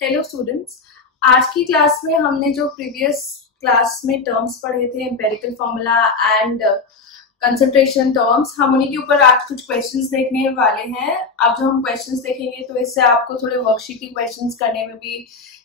Hello students, आज की class में हमने जो प्रीवियस क्लास में टर्म्स पढ़े थे, empirical formula and concentration terms, हम उन्हीं के ऊपर आज कुछ क्वेश्चंस देखने वाले हैं। अब जो हम क्वेश्चंस देखेंगे तो इससे आपको थोड़े वर्कशीट के क्वेश्चंस करने में भी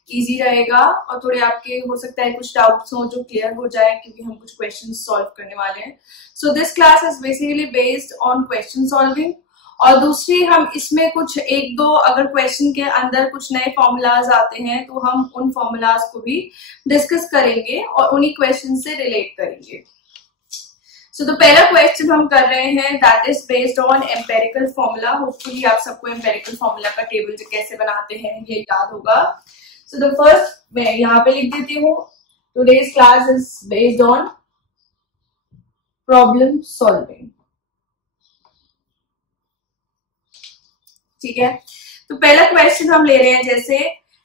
इजी रहेगा और थोड़े आपके हो सकता है कुछ डाउट्स हो जो क्लियर हो जाए, क्योंकि हम कुछ क्वेश्चंस सॉल्व करने वाले हैं। So this class is basically based on question solving. और दूसरी, हम इसमें कुछ एक दो अगर क्वेश्चन के अंदर कुछ नए फॉर्मूलाज आते हैं तो हम उन फॉर्मूलाज को भी डिस्कस करेंगे और उन्हीं क्वेश्चन से रिलेट करेंगे। सो तो पहला क्वेश्चन हम कर रहे हैं, that is based on empirical formula. Hopefully आप सबको एम्पेरिकल फॉर्मूला का टेबल कैसे बनाते हैं ये याद होगा। सो द फर्स्ट मैं यहाँ पे लिख देती हूँ, today's class is based on problem solving. ठीक है, तो पहला क्वेश्चन हम ले रहे हैं, जैसे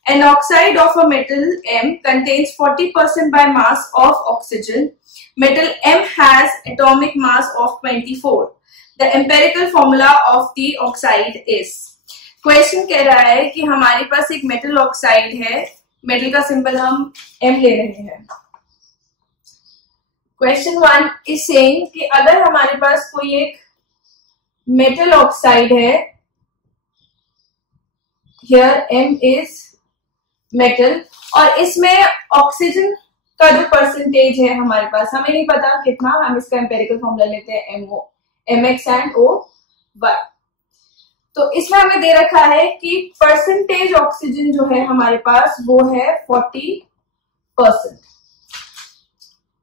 an oxide of a metal M contains 40% by mass of oxygen. Metal M has atomic mass of 24. The empirical formula of the oxide is. Question कह रहा है कि हमारे पास एक मेटल ऑक्साइड है, मेटल का सिंबल हम M ले रहे हैं। क्वेश्चन 1 इज सेइंग कि अगर हमारे पास कोई एक मेटल ऑक्साइड है, here M is metal, और इसमें ऑक्सीजन का जो परसेंटेज है हमारे पास हमें नहीं पता कितना, हम इसका एम्पेरिकल फॉर्मूला लेते हैं MX एंड OY। तो इसमें हमें दे रखा है कि परसेंटेज ऑक्सीजन जो है हमारे पास वो है 40%।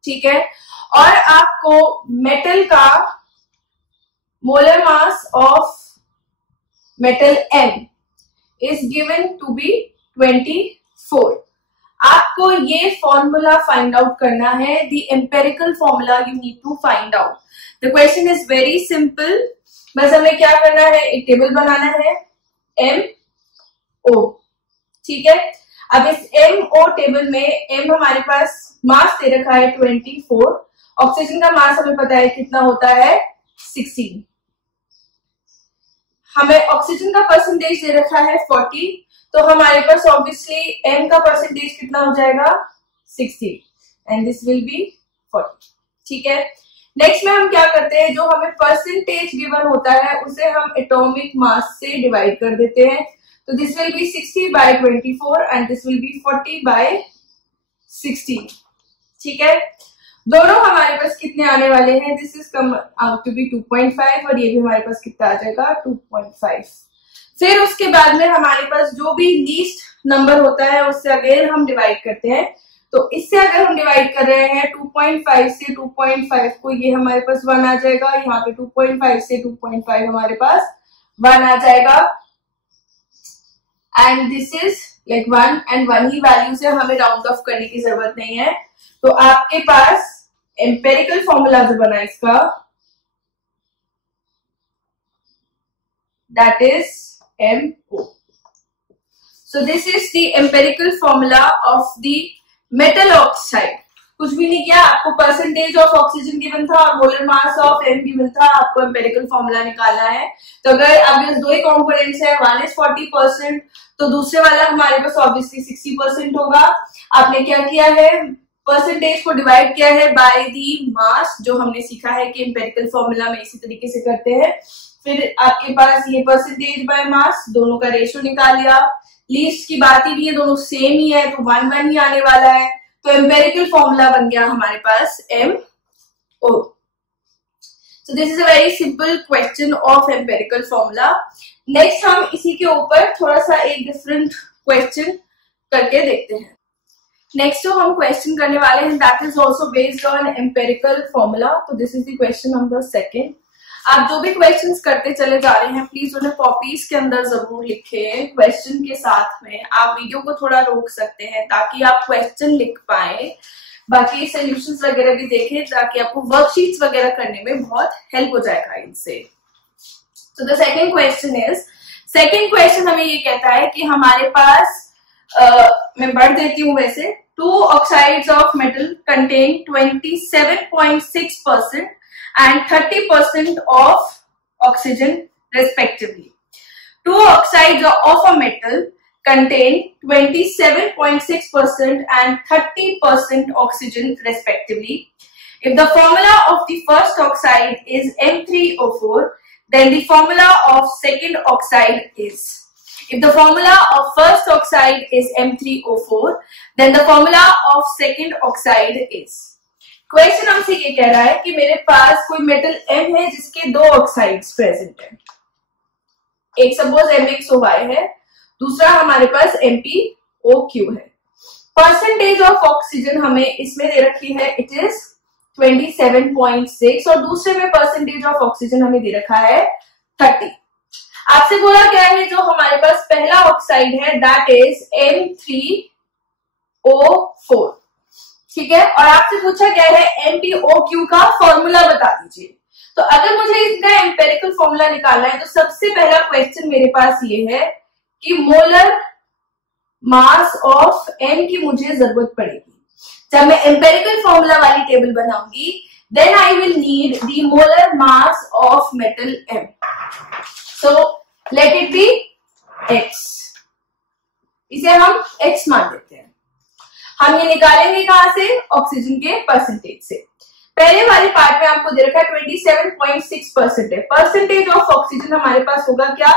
ठीक है, और आपको मेटल का molar mass of metal M is given to be 24. आपको ये फॉर्मूला फाइंड आउट करना है, the empirical formula you need to find out. The question is very simple. बस हमें क्या करना है, एक टेबल बनाना है MO। ठीक है, अब इस MO टेबल में M हमारे पास मास दे रखा है 24, ऑक्सीजन का मास हमें पता है कितना होता है 16, हमें ऑक्सीजन का परसेंटेज दे रखा है 40, तो हमारे पास ऑब्वियसली M का परसेंटेज कितना हो जाएगा 60 एंड दिस विल बी 40। ठीक है, नेक्स्ट में हम क्या करते हैं, जो हमें परसेंटेज गिवन होता है उसे हम एटॉमिक मास से डिवाइड कर देते हैं। तो this will be 60 by 24 and this will be 40 by 16। ठीक है, दोनों हमारे पास कितने आने वाले हैं, this is come out to be 2.5 और ये भी हमारे पास कितना आ जाएगा 2.5। फिर उसके बाद में हमारे पास जो भी लीस्ट नंबर होता है उससे अगेन हम डिवाइड करते हैं। तो इससे अगर हम डिवाइड कर रहे हैं 2.5 से 2.5 को, ये हमारे पास 1 आ जाएगा, यहाँ पे 2.5 से 2.5 हमारे पास 1 आ जाएगा and this is like 1 and 1 he value से हमें राउंड ऑफ करने की जरूरत नहीं है। तो आपके पास एम्पेरिकल फॉर्मूला जो बना इसका, that is MO। So this is the empirical formula of the metal oxide. कुछ भी नहीं किया, आपको परसेंटेज ऑफ ऑक्सीजन गिवन था और molar mass of M given था, आपको एम्पेरिकल फॉर्मूला निकालना है। तो अगर अब दो ही कॉम्पोनेंट्स है, वन इज 40% तो दूसरे वाला हमारे पास ऑब्वियसली 60% होगा। आपने क्या किया है, परसेंटेज को डिवाइड किया है बाय दी मास, जो हमने सीखा है कि एम्पेरिकल फॉर्मूला में इसी तरीके से करते हैं। फिर आपके पास ये परसेंटेज बाय मास, दोनों का रेशियो निकाल लिया। लीस्ट की बात ही नहीं है, दोनों सेम ही है तो 1 ही आने वाला है। तो एम्पेरिकल फॉर्मूला बन गया हमारे पास MO। So this is a very simple question of empirical formula. Next हम इसी के ऊपर थोड़ा सा एक डिफरेंट क्वेश्चन करके देखते हैं। नेक्स्ट जो हम क्वेश्चन करने वाले हैं, that is also based on empirical formula. तो this is the question number 2। आप जो भी क्वेश्चंस करते चले जा रहे हैं, प्लीज उन्हें कॉपीज के अंदर जरूर लिखें क्वेश्चन के साथ में। आप वीडियो को थोड़ा रोक सकते हैं ताकि आप क्वेश्चन लिख पाए, बाकी सोल्यूशंस वगैरह भी देखें ताकि आपको वर्कशीट्स वगैरह करने में बहुत हेल्प हो जाएगा इनसे। तो द सेकेंड क्वेश्चन हमें ये कहता है कि हमारे पास मैं बढ़ देती हूँ वैसे, 2 oxides of metal contain 27.6% and 30% of oxygen respectively. 2 oxides of a metal contain 27.6% and 30% oxygen respectively. If the formula of the first oxide is M3O4, then the formula of second oxide is. If the formula of first oxide is M3O4, then the formula of second oxide is. Question हमसे ये कह रहा है कि मेरे पास कोई metal M है जिसके दो ऑक्साइड्स प्रेजेंट है, एक सपोज MXOY है, दूसरा हमारे पास MPOQ है। परसेंटेज ऑफ ऑक्सीजन हमें इसमें दे रखी है, इट इज 27.6 और दूसरे में परसेंटेज ऑफ ऑक्सीजन हमें दे रखा है 30। आपसे बोला क्या है, जो हमारे पास पहला ऑक्साइड है दैट इज M3O4, ठीक है, और आपसे पूछा क्या है MPOQ का फॉर्मूला बता दीजिए। तो अगर मुझे इसका एम्पेरिकल फॉर्मूला निकालना है तो सबसे पहला क्वेश्चन मेरे पास ये है कि मोलर मास ऑफ M की मुझे जरूरत पड़ेगी। जब मैं एम्पेरिकल फॉर्मूला वाली टेबल बनाऊंगी then I will need the molar mass of metal M। So let it be X, इसे हम X मान देते हैं। हम ये निकालेंगे कहां से, ऑक्सीजन के परसेंटेज से। पहले वाले पार्ट में आपको दे रखा है 27.6% है। परसेंटेज ऑफ ऑक्सीजन हमारे पास होगा क्या,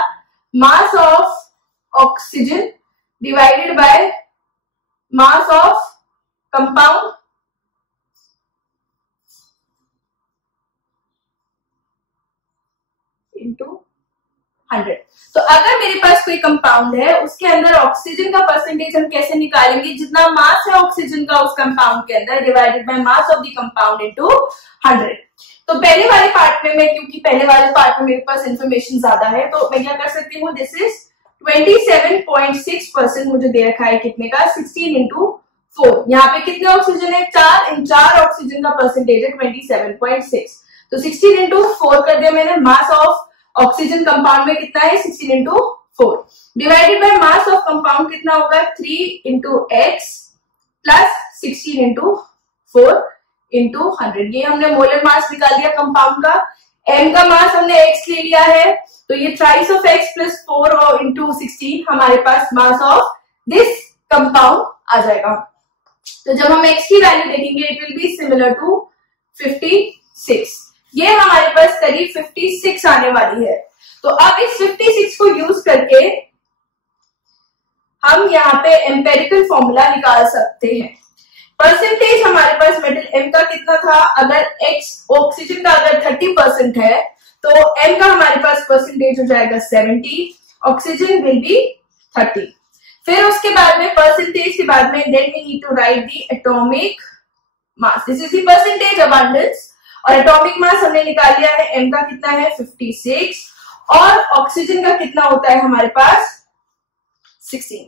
mass of oxygen divided by mass of compound into 100। तो अगर मेरे पास कोई कंपाउंड है उसके अंदर ऑक्सीजन का परसेंटेज हम कैसे निकालेंगे, जितना मास है ऑक्सीजन का उस कंपाउंड के अंदर divided by mass of the compound into 100। तो पहले वाले पार्ट में मैं, क्योंकि पहले वाले पार्ट में मेरे पास इंफॉर्मेशन ज्यादा है, तो मैं क्या कर सकती हूँ, दिस इज 27.6% मुझे दे रखा है कितने का, 16 इंटू 4। यहाँ पे कितने ऑक्सीजन है, 4, इन 4 ऑक्सीजन का परसेंटेज है 27.6। तो 16 इंटू 4 कर दिया मैंने। मास ऑफ ऑक्सीजन कंपाउंड में कितना है, 16 into 4 divided by mass of compound कितना होगा, 3 into x plus 16 into 4 into 100। ये हमने मोलर मास निकाल दिया कंपाउंड का। M का मास हमने x ले लिया है, तो ये ट्राइस ऑफ x प्लस 4 और इंटू 16 हमारे पास मास ऑफ दिस कंपाउंड आ जाएगा। तो जब हम x की वैल्यू देखेंगे it will be similar to 56। ये हमारे पास करीब 56 आने वाली है। तो अब इस 56 को यूज करके हम यहाँ पे एम्पेरिकल फॉर्मूला निकाल सकते हैं। परसेंटेज हमारे पास मेटल M का कितना था, अगर X ऑक्सीजन का अगर 30% है तो M का हमारे पास परसेंटेज हो जाएगा 70, ऑक्सीजन विल बी 30। फिर उसके बाद में परसेंटेज के बाद में then we need to write the atomic mass, this is the percentage abundance. और एटॉमिक मास हमने निकाल लिया है, M का कितना है 56 और ऑक्सीजन का कितना होता है हमारे पास 16।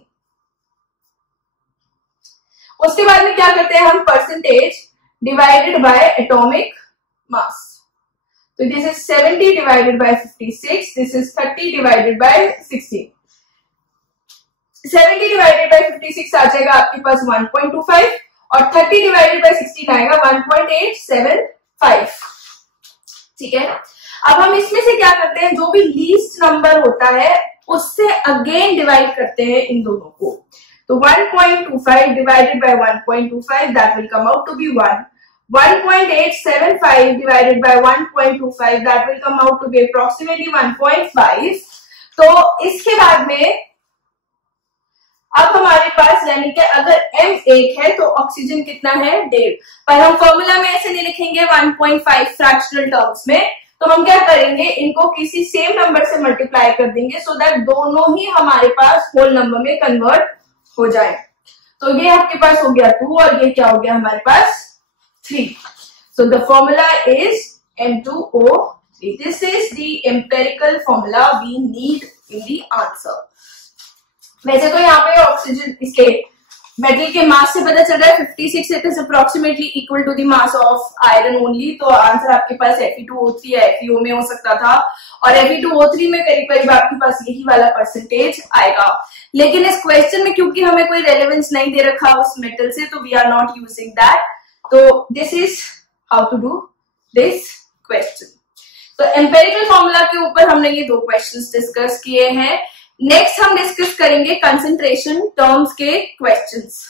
उसके बाद में क्या करते हैं हम, percentage divided by atomic mass. तो this is 70 divided by 56, this is 30 divided by 16। 70 divided by 56 आ जाएगा आपके पास 1.25 और 30 डिवाइडेड बाय 16 आएगा 1.875। ठीक है, अब हम इसमें से क्या करते हैं, जो भी लीस्ट नंबर होता है उससे अगेन डिवाइड करते हैं इन दोनों को। तो 1.25 divided by 1.25 that will come out to be 1. 1.875 divided by 1.25 that will come out to be approximately 1.5. तो इसके बाद में अब हमारे पास यानी कि अगर M 1 है तो ऑक्सीजन कितना है 1.5, पर हम फॉर्मूला में ऐसे नहीं लिखेंगे 1.5 फ्रैक्शनल टर्म्स में, तो हम क्या करेंगे, इनको किसी सेम नंबर से मल्टीप्लाई कर देंगे सो दैट दोनों ही हमारे पास होल नंबर में कन्वर्ट हो जाए। तो ये आपके पास हो गया 2 और ये क्या हो गया हमारे पास 3। So the formula is M2O3। This is the empirical formula we need in the answer. वैसे तो यहाँ पे ऑक्सीजन इसके मेटल के मास से पता चल रहा है 56, it is approximately equal to the mass of iron only. तो आंसर आपके पास Fe2O3 या FeO में हो सकता था और Fe2O3 में करीब करीब आपके पास यही वाला परसेंटेज आएगा। लेकिन इस क्वेश्चन में क्योंकि हमें कोई रेलेवेंस नहीं दे रखा उस मेटल से, तो we are not using that. तो this is how to do this question. तो एम्पेरिकल फॉर्मूला के ऊपर हमने ये 2 क्वेश्चंस डिस्कस किए हैं। नेक्स्ट हम डिस्कस करेंगे कंसंट्रेशन टर्म्स के questions.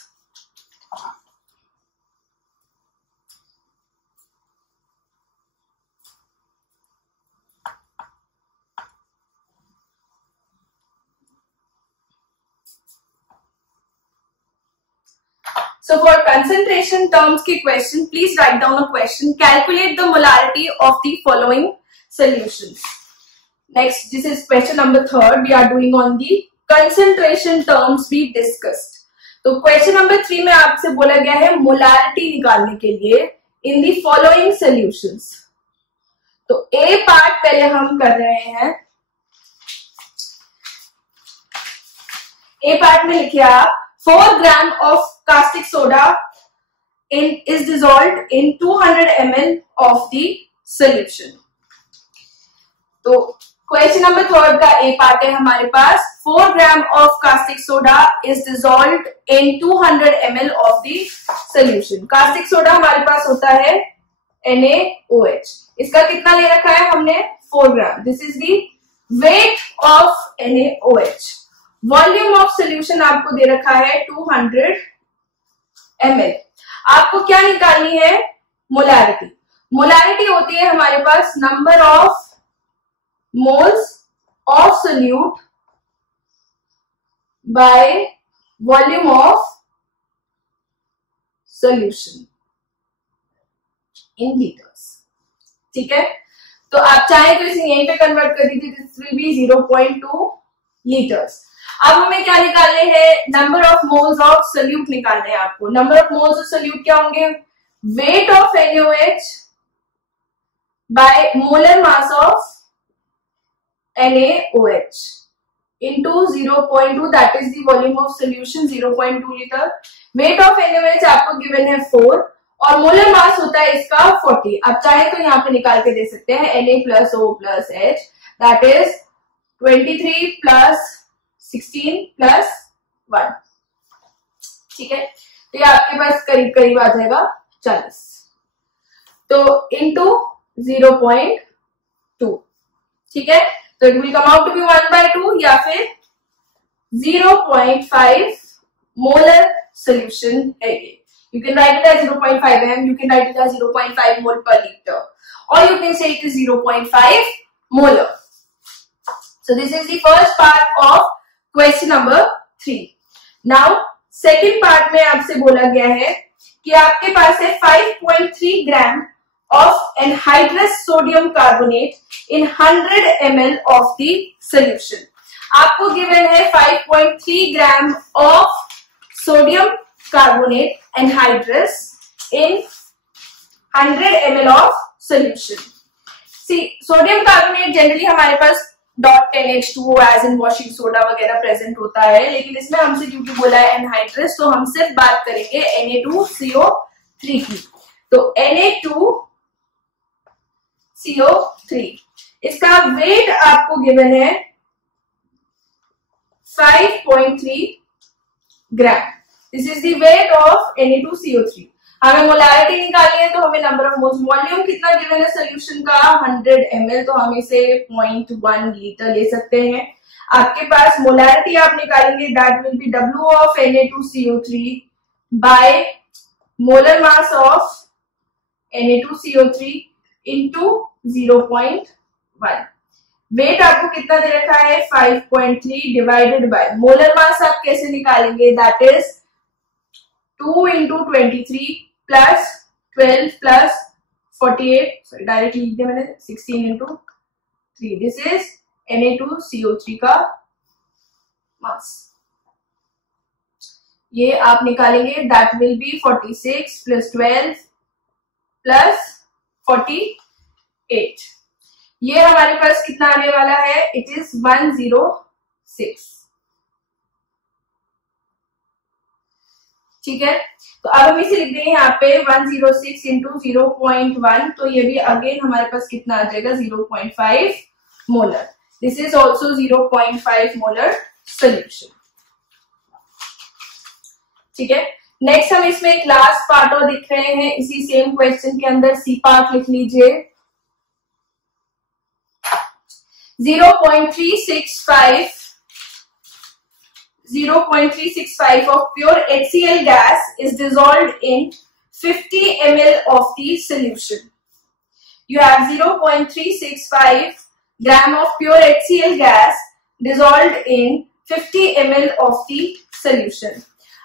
So for concentration terms के question, please write down a question. Calculate the molarity of the following solutions. Next, this is question number 3. We are doing on the concentration terms we discussed. तो question number 3 में आपसे बोला गया है molarity निकालने के लिए in the following solutions. तो A part पहले हम कर रहे हैं। A part में लिखिए आप 4 gram of caustic soda is dissolved in 200 ml of the solution. तो क्वेश्चन नंबर 3 का ए पार्ट है हमारे पास 4 gram of caustic soda is dissolved in 200 ml of the solution. caustic soda हमारे पास होता है NaOH. इसका कितना ले रखा है हमने 4 gram. This is the weight of NaOH. Volume of solution आपको दे रखा है 200 ml. आपको क्या निकालनी है मोलारिटी. मोलारिटी होती है हमारे पास number of moles of solute by volume of solution in litres. ठीक है, तो आप चाहे तो इसे यहीं पे कन्वर्ट कर दीजिए. This will be 0.2 litres. अब हमें क्या निकालने हैं number of moles of solute निकालने हैं आपको. Number of moles of solute क्या होंगे weight of NaOH bye molar mass of NaOH into 0.2 that is the volume of solution 0.2 litre. Weight of NaOH आपको गिवन है 4 और मोलर मास होता है इसका 40. आप चाहे तो यहाँ पे निकाल के दे सकते हैं Na plus O plus H that is 23 plus 16 plus 1. ठीक है, तो ये आपके पास करीब करीब आ जाएगा 40. तो इंटू 0.2. ठीक है, तो it will come out to be 1/2 या फिर 0.5 मोलर सोल्यूशन है ये. You can write it as 0.5 m, you can write it as 0.5 mole per liter, or you can say it is 0.5 molar. So this is the first part of question number 3. Now second part में आपसे बोला गया है कि आपके पास है 5.3 gram of anhydrous sodium carbonate in 100 ml of the solution. आपको given है 5.3 gram of sodium carbonate anhydrous in 100 ml of solution. See, sodium carbonate generally हमारे पास .10H2O as in washing soda वगैरह प्रेजेंट होता है, लेकिन इसमें हमसे क्योंकि बोला है एनहाइड्रस तो हम सिर्फ बात करेंगे Na2CO3 की. तो Na2CO3 इसका वेट आपको गिवन है 5.3 gram. This is the weight of Na2CO3. हमें मोलारिटी निकालनी है तो हमें नंबर ऑफ मोल्स. वॉल्यूम कितना गिवन है सोल्यूशन का 100 ml, तो हम इसे 0.1 लीटर ले सकते हैं. आपके पास मोलारिटी आप निकालेंगे that will be W of Na2CO3 by molar mass of Na2CO3 into 0.1. Weight आपको कितना दे रखा है 5.3 डिवाइडेड बाय मोलर मास आप कैसे निकालेंगे that is 2 into 23 plus 12 plus 48. Sorry directly लिख दिया मैंने 16 into 3. दिस इज Na2CO3 का मास. ये आप निकालेंगे that will B 46 plus 12 plus 48. ये हमारे पास कितना आने वाला है इट इज 106. ठीक है, तो अब हम इसे लिख देंगे यहाँ पे 106 इंटू 0.1. तो ये भी अगेन हमारे पास कितना आ जाएगा 0.5 molar. This is also 0.5 molar solution. ठीक है, नेक्स्ट हम इसमें एक लास्ट पार्ट और दिख रहे हैं इसी सेम क्वेश्चन के अंदर. सी पार्ट लिख लीजिए 0.365 0.365 of pure HCl gas is dissolved in 50 ml of the solution. You have 0.365 gram of pure HCl gas dissolved in 50 ml of the solution.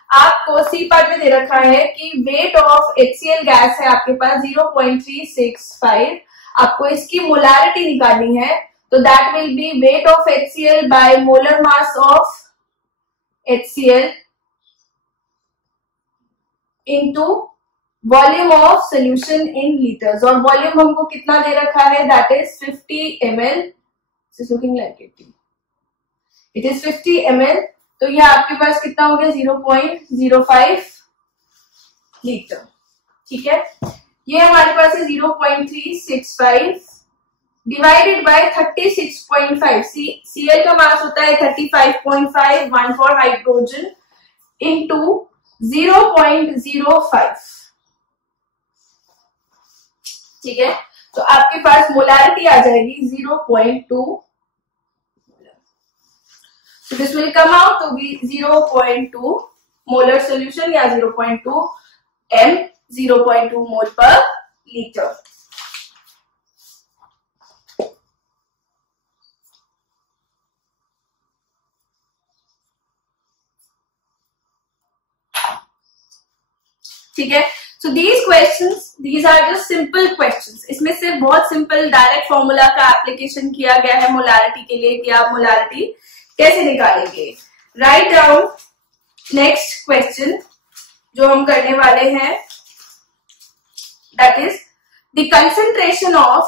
आपको सी पार्ट में दे रखा है कि वेट ऑफ HCl गैस है आपके पास 0.365. आपको इसकी मोलारिटी निकालनी है, तो that will B weight of HCl bye molar mass of HCl into volume of solution in litres. और वॉल्यूम हमको कितना दे रखा है, that is 50 ml. It's looking like it is 50 ml. तो ये आपके पास कितना हो गया, 0.05 लीटर. ठीक है, ये हमारे पास है 0.365 डिवाइडेड बाय 36.5. Cl का मास होता है 35.5, 1 फॉर हाइड्रोजन, इनटू 0.05. ठीक है, तो आपके पास मोलारिटी आ जाएगी 0.2. So this will come out to be 0.2 molar solution या 0.2 m, 0.2 mole per liter. ठीक है, so these are just simple questions. इसमें से बहुत सिंपल डायरेक्ट फॉर्मूला का एप्लीकेशन किया गया है मोलारिटी के लिए कि आप मोलारिटी कैसे निकालेंगे. राइट डाउन नेक्स्ट क्वेश्चन जो हम करने वाले हैं, that is the concentration of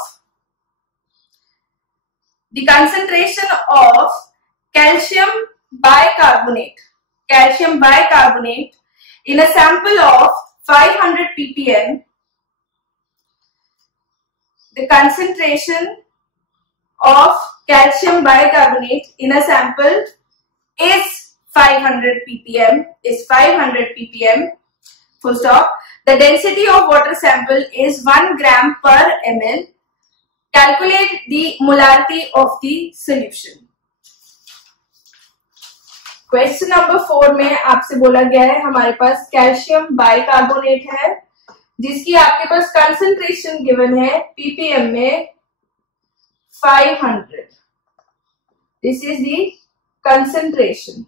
calcium bicarbonate in a sample of 500 ppm. The concentration of calcium bicarbonate in a sample is 500 ppm. Full stop. The density of water sample is 1 gram per ml. Calculate the molarity of the solution. Question number 4 में आपसे बोला गया है हमारे पास calcium bicarbonate है जिसकी आपके पास concentration given है ppm में 500. This is the concentration.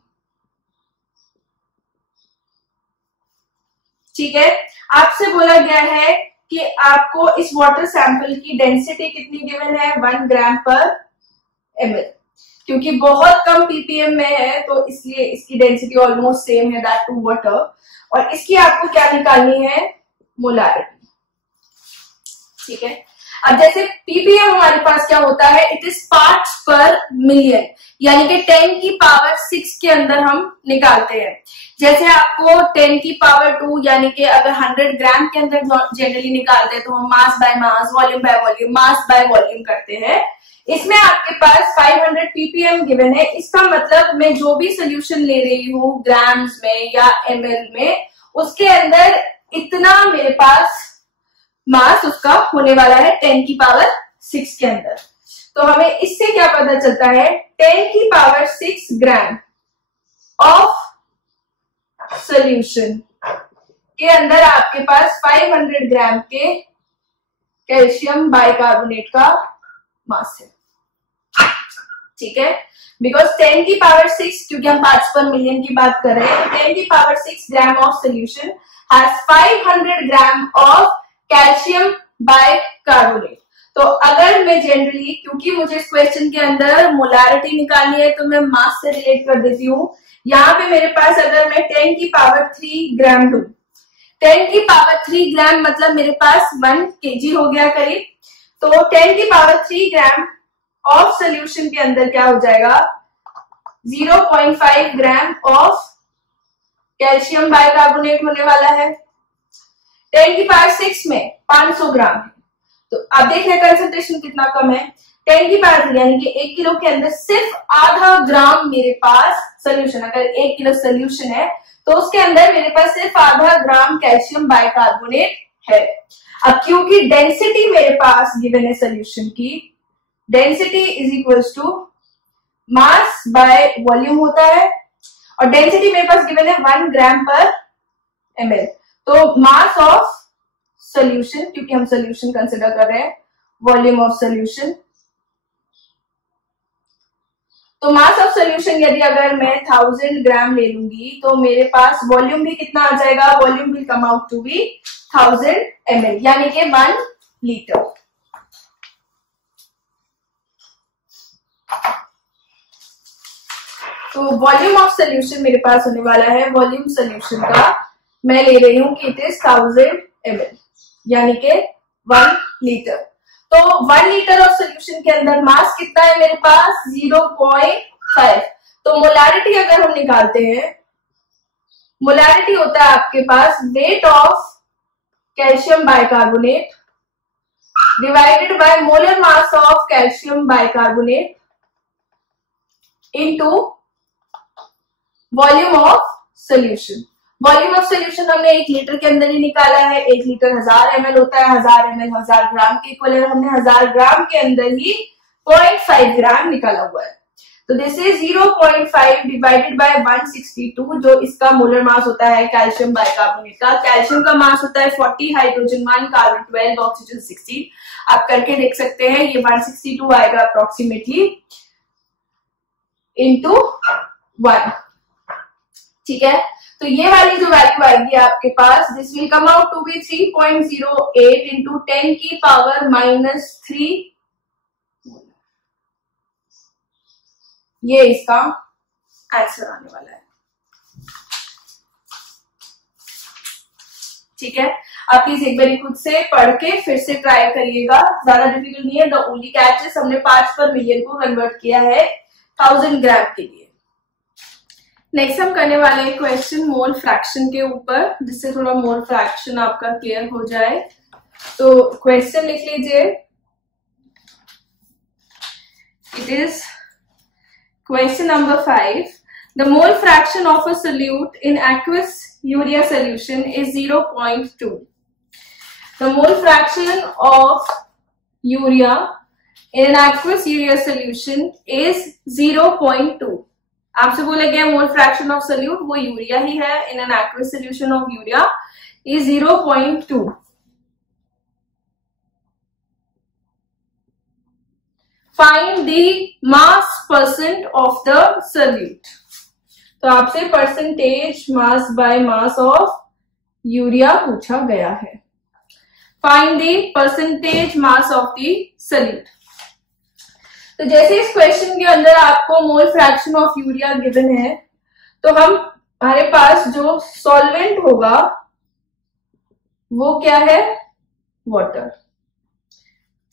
ठीक है, आपसे बोला गया है कि आपको इस वाटर सैंपल की डेंसिटी कितनी गिवन है, 1 ग्राम पर ml. क्योंकि बहुत कम ppm में है तो इसलिए इसकी डेंसिटी ऑलमोस्ट सेम है, दैट टू वाटर. और इसकी आपको क्या निकालनी है, मोलारिटी. ठीक है, अब जैसे ppm हमारे पास क्या होता है, इट इज पार्ट्स पर मिलियन, यानी कि 10 की पावर 6 के अंदर हम निकालते हैं. जैसे आपको 10 की पावर 2 यानी कि अगर 100 ग्राम के अंदर जनरली निकालते हैं तो हम मास by mass, volume by volume, mass by volume करते हैं. इसमें आपके पास 500 ppm गिवन है. इसका मतलब मैं जो भी सोल्यूशन ले रही हूँ ग्राम्स में या ml में, उसके अंदर इतना मेरे पास मास उसका होने वाला है 10 की पावर 6 के अंदर. तो हमें इससे क्या पता चलता है, 10 की पावर 6 ग्राम ऑफ सोल्यूशन के अंदर आपके पास 500 ग्राम के कैल्शियम बाइकार्बोनेट का मास है. ठीक है, बिकॉज 10 की पावर 6, क्योंकि हम पार्ट्स पर मिलियन की बात कर रहे हैं, तो 10 की power 6 gram of solution has 500 gram of calcium bicarbonate. तो अगर मैं जनरली, क्योंकि मुझे इस क्वेश्चन के अंदर मोलारिटी निकालनी है तो मैं मास से रिलेट कर देती हूँ. यहाँ पे मेरे पास अगर मैं 10 की पावर 3 ग्राम लूं, 10 की पावर 3 ग्राम मतलब मेरे पास 1 kg हो गया करीब. तो 10 की पावर 3 ग्राम ऑफ सोल्यूशन के अंदर क्या हो जाएगा, 0.5 ग्राम ऑफ कैल्शियम बाइकार्बोनेट होने वाला है. 10 की पावर 6 में 500 ग्राम है. तो आप देख रहे हैं कंसंट्रेशन कितना कम है. 10 की पावर यानी कि 1 किलो के अंदर सिर्फ आधा ग्राम मेरे पास सोल्यूशन. अगर 1 किलो सोल्यूशन है तो उसके अंदर मेरे पास सिर्फ आधा ग्राम कैल्शियम बाइकार्बोनेट है. अब क्योंकि डेंसिटी मेरे पास गिवन है सोल्यूशन की, density is equals to mass by volume होता है. और डेंसिटी मेरे पास गिवन है 1 ग्राम पर ml। तो मास ऑफ सोल्यूशन, क्योंकि हम सोल्यूशन कंसिडर कर रहे हैं, वॉल्यूम ऑफ सोल्यूशन। तो मास ऑफ सोल्यूशन यदि अगर मैं 1000 ग्राम ले लूंगी तो मेरे पास वॉल्यूम भी कितना आ जाएगा, volume will come out to be 1000 ml, यानी कि 1 लीटर। तो वॉल्यूम ऑफ सोल्यूशन मेरे पास होने वाला है, वॉल्यूम सोल्यूशन का मैं ले रही हूं कि इट इज 1000 ml, यानी कि 1 लीटर। तो 1 लीटर ऑफ सोल्यूशन के अंदर मास कितना है मेरे पास, 0.5। तो मोलारिटी अगर हम निकालते हैं, मोलारिटी होता है आपके पास weight of calcium bicarbonate divided by molar mass of calcium bicarbonate into volume of solution. Volume of solution हमने 1 लीटर के अंदर ही निकाला है। 1 लीटर 1000 ml होता है, 1000 ml 1000 ग्राम के इक्वल है, हमने 1000 ग्राम के अंदर ही 0.5 ग्राम निकाला हुआ है। तो दिस इज 0.5 डिवाइडेड बाय 162, जो इसका मोलर मास होता है कैल्शियम बाइकार्बोनेट का। कैल्शियम का मास होता है 40, हाइड्रोजन 1, कार्बन 12, ऑक्सीजन 16। आप करके देख सकते हैं, ये 162 आएगा अप्रोक्सीमेटली इंटू 1। ठीक है, तो ये वाली जो वैल्यू आएगी आपके पास, this will come out to be 3.08 into 10 की पावर -3। ये इसका आंसर आने वाला है। ठीक है, आप प्लीज एक बार खुद से पढ़ के फिर से ट्राई करिएगा, ज्यादा डिफिकल्ट नहीं है। द ओनली कैच इज हमने 5 पर मिलियन को कन्वर्ट किया है 1000 ग्राम के लिए। नेक्स्ट हम करने वाले हैं क्वेश्चन मोल फ्रैक्शन के ऊपर, जिससे थोड़ा मोल फ्रैक्शन आपका क्लियर हो जाए। तो क्वेश्चन लिख लीजिए, it is question number 5। The mole fraction of a solute in aqueous urea solution is 0.2। The mole fraction of urea in an aqueous urea solution is 0.2। आपसे बोला गया मोल फ्रैक्शन ऑफ सोल्यूट, वो urea ही है, in an aqueous solution of urea is 0.2। Find the mass percent of the solute. तो आपसे percentage mass by mass of urea पूछा गया है। Find the percentage mass of the solute. तो जैसे इस क्वेश्चन के अंदर आपको मोल फ्रैक्शन ऑफ यूरिया गिवन है, तो हमारे पास जो सॉल्वेंट होगा वो क्या है, वाटर।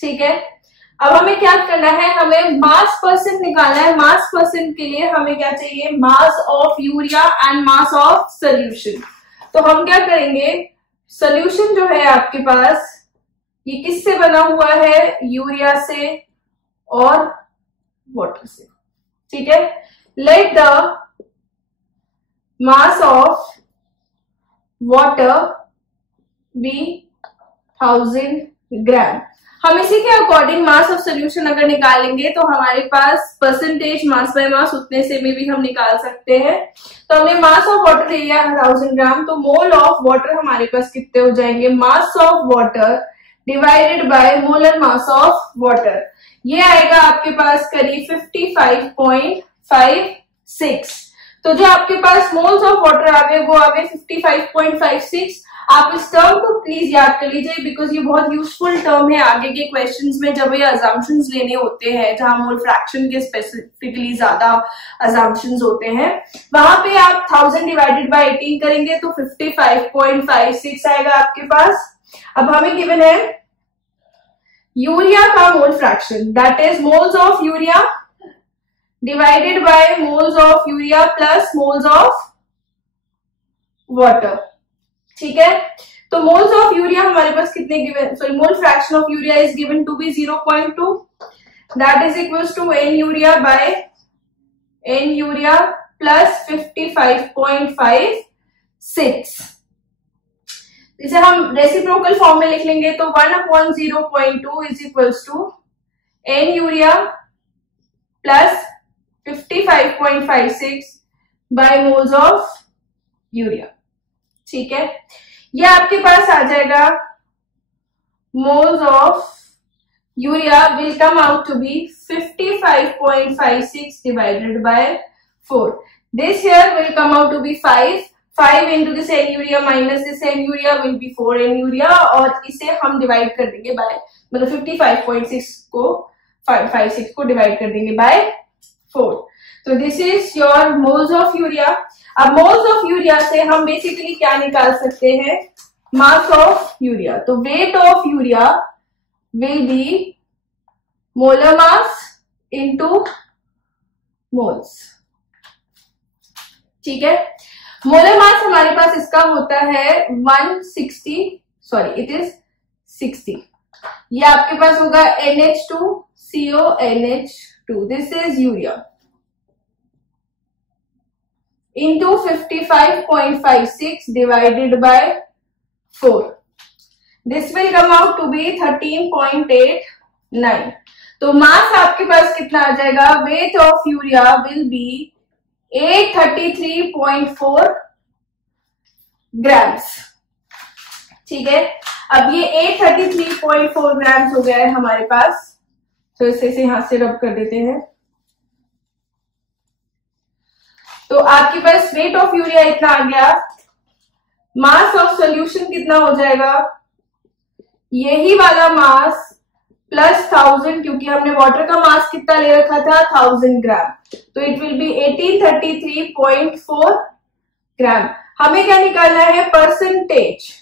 ठीक है, अब हमें क्या करना है, हमें मास परसेंट निकालना है। मास परसेंट के लिए हमें क्या चाहिए, mass of urea and mass of solution. तो हम क्या करेंगे, सोल्यूशन जो है आपके पास ये किससे बना हुआ है, यूरिया से और वाटर से। ठीक है, let the mass of water be 1000 gram. हम इसी के अकॉर्डिंग मास ऑफ सोल्यूशन अगर निकालेंगे तो हमारे पास परसेंटेज मास बाय मास उतने से में भी हम निकाल सकते हैं। तो हमने मास ऑफ वाटर ले लिया 1000 ग्राम, तो मोल ऑफ वाटर हमारे पास कितने हो जाएंगे, मास of water divided by molar mass of water. ये आएगा आपके पास करीब 55.56। तो जो आपके पास मोल्स ऑफ वाटर आ गए वो आ गए 55.56। आप इस टर्म को प्लीज याद कर लीजिए, बिकॉज ये बहुत यूजफुल टर्म है आगे के क्वेश्चंस में जब ये अजम्पशंस लेने होते हैं, जहां मोल फ्रैक्शन के स्पेसिफिकली ज्यादा अजम्पशंस होते हैं। वहां पे आप 1000 डिवाइडेड बाय 18 करेंगे तो 55.56 आएगा आपके पास। अब हमें गिवन है यूरिया का mole fraction, that is moles of urea divided by moles of urea plus moles of water. ठीक है, तो मोल्स ऑफ यूरिया हमारे पास कितने given, sorry mole fraction of urea is given to be 0.2, that is equals to n urea by n urea plus 55.56। इसे हम reciprocal form में लिख लेंगे तो 1/0.2 is equals to n urea plus 55.56 by moles of urea. ठीक है, ये आपके पास आ जाएगा moles of urea will come out to be 55.56 divided by 4. This here will come out to be 5 into this N urea minus this N urea will be 4 N urea, और इसे हम डिवाइड कर देंगे बाय, मतलब 55.6 को 56 को divide कर देंगे बाय 4। तो this is your moles of urea. अब मोल्स ऑफ यूरिया से हम बेसिकली क्या निकाल सकते हैं, मास ऑफ यूरिया। तो weight of urea will be molar mass into moles. ठीक है, मोलर मास हमारे पास इसका होता है 160, सॉरी इट इज 60। ये आपके पास होगा NH2CONH2, this is urea, into 55.56 divided by 4. This will come out to be 13.89. तो मास आपके पास कितना आ जाएगा, weight of urea will be 833.4 grams. ठीक है, अब ये 833.4 ग्राम्स हो गया है हमारे पास, तो इसे यहां से रब कर देते हैं। तो आपके पास वेट ऑफ यूरिया इतना आ गया, मास ऑफ सॉल्यूशन कितना हो जाएगा, यही वाला मास प्लस 1000, क्योंकि हमने वाटर का मास कितना ले रखा था 1000 ग्राम, तो इट विल बी 1833.4 ग्राम। हमें क्या निकालना है, परसेंटेज।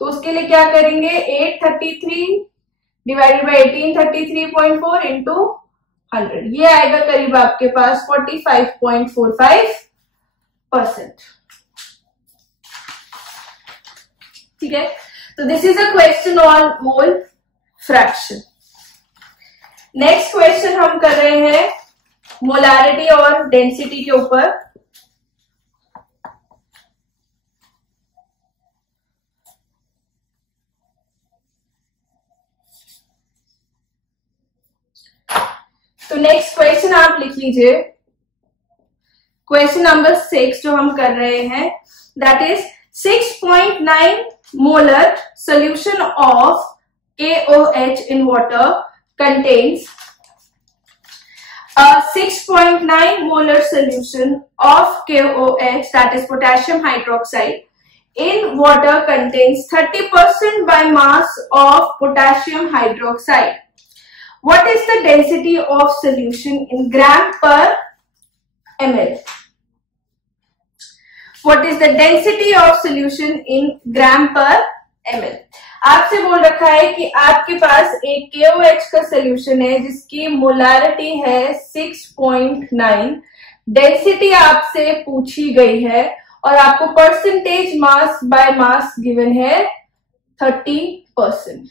तो उसके लिए क्या करेंगे, 833 डिवाइडेड बाई 1833.4 इंटू 100, ये आएगा करीब आपके पास 45.45%। ठीक है, तो this is a question on mole fraction. Next question हम कर रहे हैं मोलारिटी और डेंसिटी के ऊपर। तो नेक्स्ट क्वेश्चन आप लिख लीजिए, क्वेश्चन नंबर 6 जो हम कर रहे हैं, that is 6.9 molar solution of KOH in water contains a 6.9 molar solution of KOH, that is potassium hydroxide, in water contains 30% by mass of potassium hydroxide. What is the density of solution in gram per ml? What is the density of solution in gram per ml? आपसे बोल रखा है कि आपके पास एक KOH का solution है जिसकी मोलारिटी है 6.9, डेंसिटी आपसे पूछी गई है और आपको percentage mass by mass given है 30%।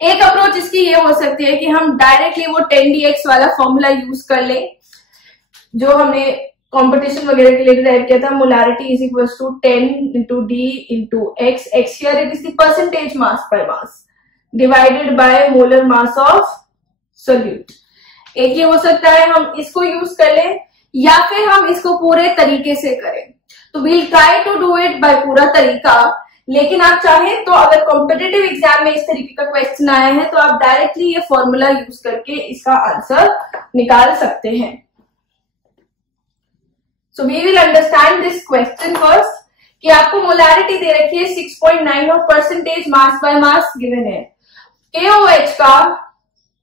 एक अप्रोच इसकी ये हो सकती है कि हम डायरेक्टली वो 10dx वाला फॉर्मूला यूज कर लें जो हमने कंपटीशन वगैरह के लिए डिराइव किया था, molarity is equal to 10 into d into x, x here it is the percentage mass by mass divided by molar mass of solute. एक ये हो सकता है हम इसको यूज कर लें या फिर हम इसको पूरे तरीके से करें, तो we'll try to do it by पूरा तरीका। लेकिन आप चाहें तो अगर कॉम्पिटिटिव एग्जाम में इस तरीके का क्वेश्चन आया है तो आप डायरेक्टली ये फॉर्मूला यूज करके इसका आंसर निकाल सकते हैं। So we will understand this question first कि आपको मोलारिटी दे रखी है 6.9 और percentage mass by mass given है। KOH का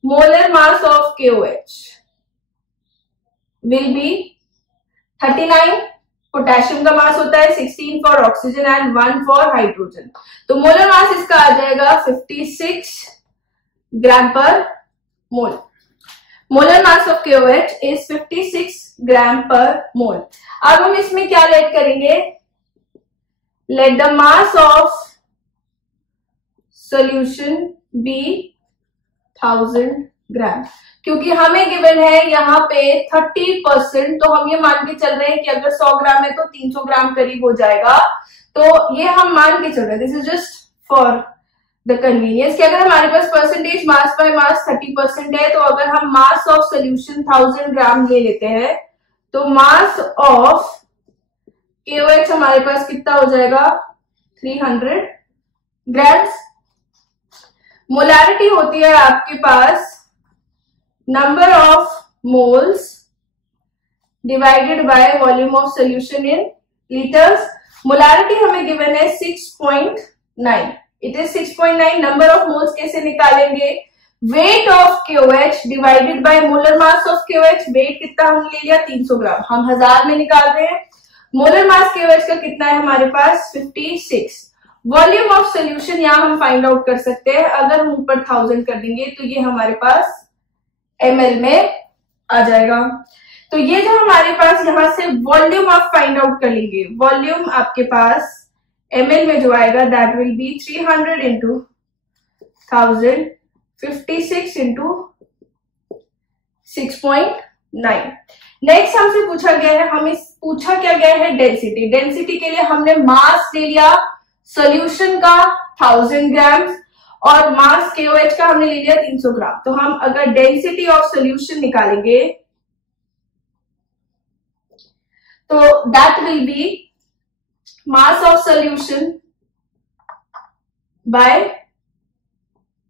molar mass of KOH will be 39, potassium का मास होता है 16 for oxygen and 1 for hydrogen, तो मोलर मास इसका आ जाएगा 56 gram per mole. Molar mass of KOH is 56 gram per mole. अब हम इसमें क्या लेट करेंगे, let the mass of solution be 1000 gram, क्योंकि हमें गिवन है यहाँ पे 30%, तो हम ये मान के चल रहे हैं कि अगर 100 ग्राम है तो 300 ग्राम करीब हो जाएगा, तो ये हम मान के चल रहे हैं। This is just for the convenience कि अगर हमारे पास परसेंटेज मास बाय मास 30% है, तो अगर हम मास ऑफ सोल्यूशन 1000 ग्राम ले लेते हैं तो मास ऑफ KOH हमारे पास कितना हो जाएगा 300 ग्राम्स। मोलारिटी होती है आपके पास number of moles divided by volume of solution in litres. Molarity हमें गिवन है 6.9, it is 6.9। Number of moles कैसे निकालेंगे, weight of KOH divided by molar mass of KOH। Weight कितना हमने ले लिया 300 ग्राम, हम 1000 में निकाल रहे हैं। मोलर मास KOH का कितना है हमारे पास 56। वॉल्यूम ऑफ सोल्यूशन यहां हम फाइंड आउट कर सकते हैं, अगर हम ऊपर 1000 कर देंगे तो ये हमारे पास ml में आ जाएगा। तो ये जो हमारे पास यहां से वॉल्यूम आप फाइंड आउट कर लेंगे, वॉल्यूम आपके पास ml में जो आएगा that will B 300 into 1000, 56 into 6.9। Next हमसे पूछा गया है, हमें पूछा क्या गया है डेंसिटी। डेंसिटी के लिए हमने मास ले लिया सॉल्यूशन का 1000 ग्राम और मास KOH का हमने ले लिया 300 ग्राम। तो हम अगर डेंसिटी ऑफ सॉल्यूशन निकालेंगे तो that will B mass of solution bye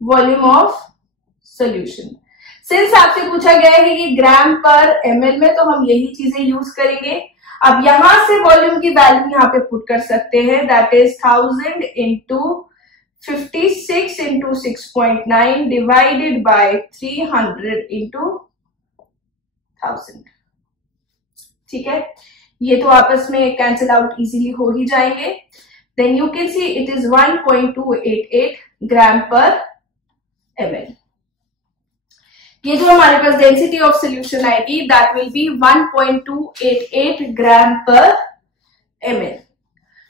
volume of solution. Since आपसे पूछा गया है कि ग्राम पर ml में, तो हम यही चीजें यूज करेंगे। अब यहां से वॉल्यूम की वैल्यू यहां पे पुट कर सकते हैं, that is 1000 into 56 into 6.9 divided by 300 into 1000। ठीक है, ये तो आपस में कैंसिल आउट इजीली हो ही जाएंगे। Then you can see it is 1.288 gram per ml। ये जो हमारे पास डेंसिटी ऑफ सोल्यूशन आएगी that will be 1.288 gram per ml।